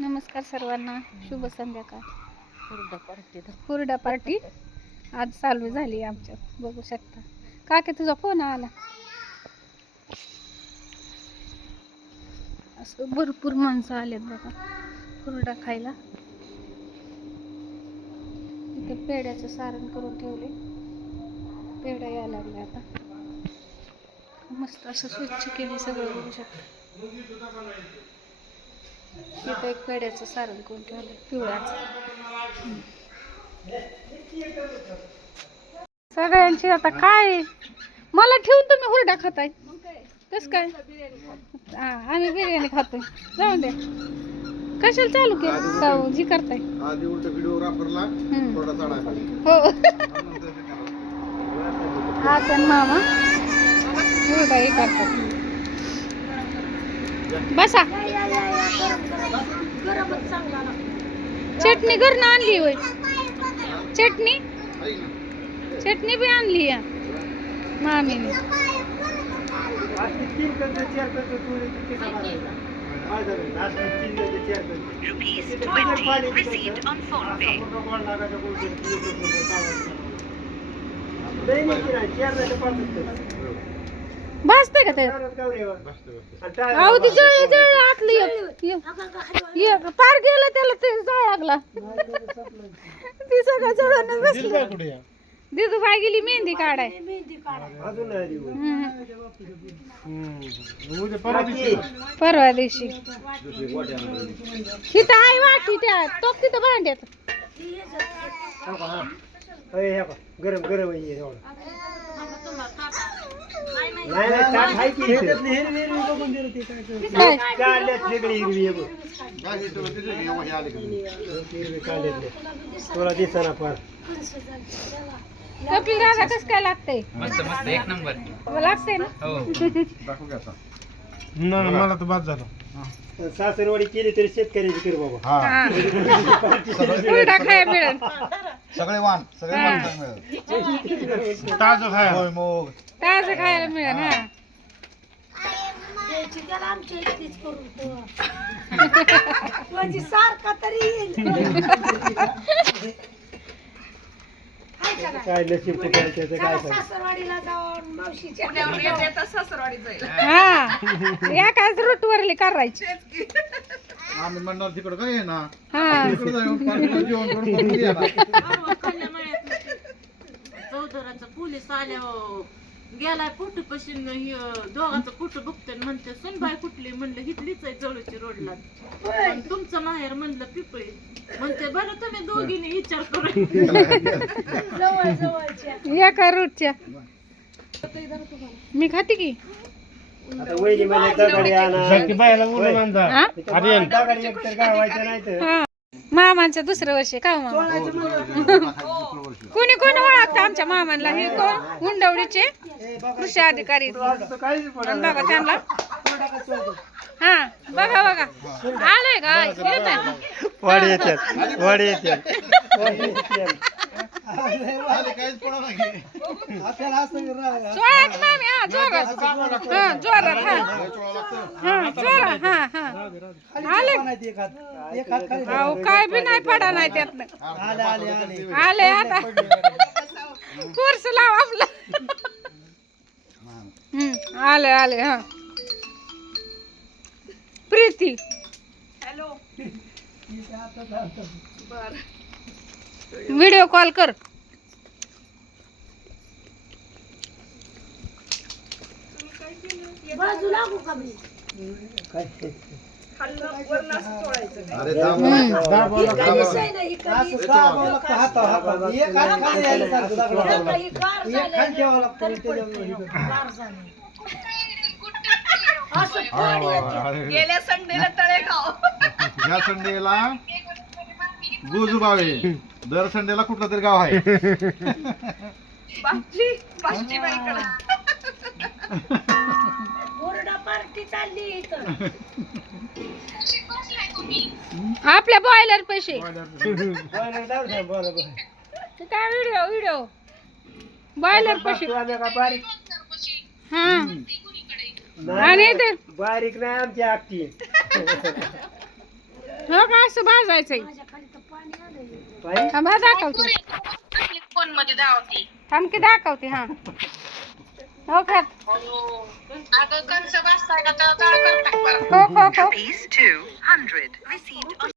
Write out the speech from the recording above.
नमस्कार सर्वांना, शुभ संध्याकाळ. हुरडा पार्टी आज चालू झाली आमच्या, बघू शकता. काकी तुझा फोन आला. असं भरपूर माणसं आलेत बघा हुरडा खायला. इथे पेड्याचं सारण करून ठेवले, पेढा यायला लागले आता. मस्त असं स्वच्छ केले सगळं, बघू शकता. इथं एक पेड्याचं सारण करून ठेवलं पिवळ्याचं. सगळ्यांची आता काय, मला ठेवून तुम्ही हुरडा खाताय कस काय? आम्ही बिर्याणी खातोय, जाऊन द्या. कशाला चालू केलं का जी करताय? हो आज मामा हुरडा हे करतात. बसा. चटणी घरनं आणली होय? चटणी बी आणली या मामीने. भाजते का ते? अहो ती जळ आतली पार गेलं त्याला, ते जाळ लागला. ती सगळं जळून बसली. दिदू बाय गेली मेहंदी काढाय. परवा दिवशी तिथं आहे वाटी, त्या तो तिथं भांड्यात. गरम गरम कपिल दादा कस काय लागतंय? मस्त मस्त एक नंबर लागतंय ना. मला तर बाद झालं. सासरवाडी केली तरी शेतकऱ्याची कर बाबा. हुरडा खाया मिळेल, सगळे वाण ताजं खाया. ताजं खायला मिळेल. हा सारखा तरी काय नशीब कुठे काय सासरवाडीला जाऊन मावशीच्या हा एकाच रूट वरली करायची. आम्ही म्हणणार तिकडं काय आहे ना, हा तिकडं जाऊन पार्टीला जेवण करून घरी येणार. चौधराचा पोलीस आल्या गेलाय फोटो पशीन दोघांचा फोटो बघतोय, म्हणते सुनबाई कुठली, म्हणलं हिथलीच आहे जवळची रोडला. तुमचं माहेर म्हणलं पिपळी, म्हणते बरं तुम्ही दोघींनी विचार करू. जवळ जवळच्या एका रूटच्या. मी खाते की. आता वहिनी म्हणे दगडी आणा. हा? दगडी एकतर गावायचं नाही तर हा. मामांचं दुसरं वर्ष का हो मामा? कोणी कोण ओळखतं आमच्या मामांना? हे कोण? हुंडवडीचे कृषी अधिकारी. आणि बघा त्यांना, हा बघा बघा आलंय का येत वाडी येतात, वाडी येतात. जोरात मामी. हा जोरात, हा जोरात. हा जोरात. हा हा आले. अहो काय बी नाही पडा नाही त्यातनं. आले आता कोर्स लाव आपला. आले आले. हा प्रीती. व्हिडिओ कॉल कर. बाजू लागू का मी? अरे विषय नाही कधी. गेल्या संडेला तळेगाव, ह्या संडेला गोजूबावे, दर संडेला कुठलं तरी गाव आहे. हुरडा पार्टी चालली इथं. आपल्या बॉयलर पैसे काय व्हिडिओ बॉयलर पैसे. हा आणि ते बारीक नाही आमची आखी. हो का असं भाजायचंय माझ्या खाली तर पाणी आलंय. पाय? थांबा दाखवते फोन मध्ये दावती थांब की दाखवते हा हो का अगं कंस बसताय का तर जाळ करताय हो हो हो Rupees 200 received on